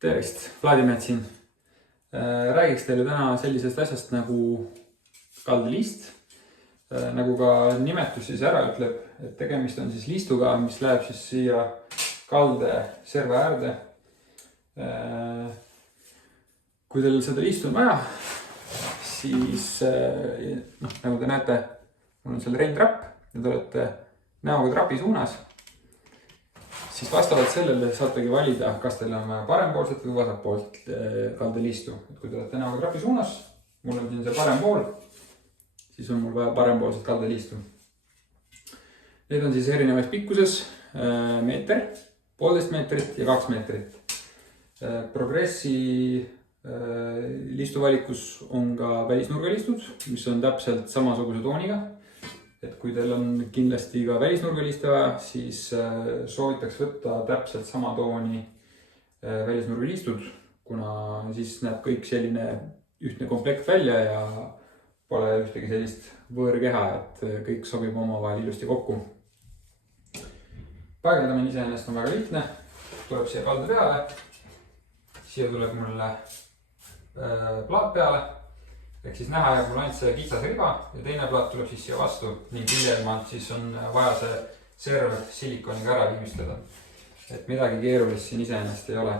Tervist, Vladimir siin. Räägiks teile täna sellisest asjast nagu kaldelist. Nagu ka nimetus siis ära ütleb, et tegemist on siis listuga, mis läheb siis siia kalde serva äärde. Kui teil seda listu on vaja, siis nagu te näete, mul on seal reintrapp ja te olete näoga trapi suunas. Siis vastavalt sellele saategi valida, kas teil on parempoolset või vasakpoolt kaldelistu. Kui te olete näoga trapi suunas, mul on siin see parem pool, siis on mul vaja parempoolset kaldelistu. Need on siis erinevas pikkuses meeter, 1,5 meetrit ja 2 meetrit. Progressi listuvalikus on ka välisnurgalistud, mis on täpselt samasuguse tooniga. Et kui teil on kindlasti ka välisnurgaliste vaja, siis soovitaks võtta täpselt sama tooni välisnurgalistud, kuna siis näeb kõik selline ühtne komplekt välja ja pole ühtegi sellist võõrkeha, et kõik sobib omavahel ilusti kokku. Paegeldamine iseenesest on väga lihtne, tuleb siia kalde peale, siia tuleb mulle plaat peale. Ehk siis näha jääb mul ainult see kitsas riba ja teine plaat tuleb siis siia vastu ning hiljemalt siis on vaja see serv silikoniga ära viimistleda. Et midagi keerulist siin iseenesest ei ole.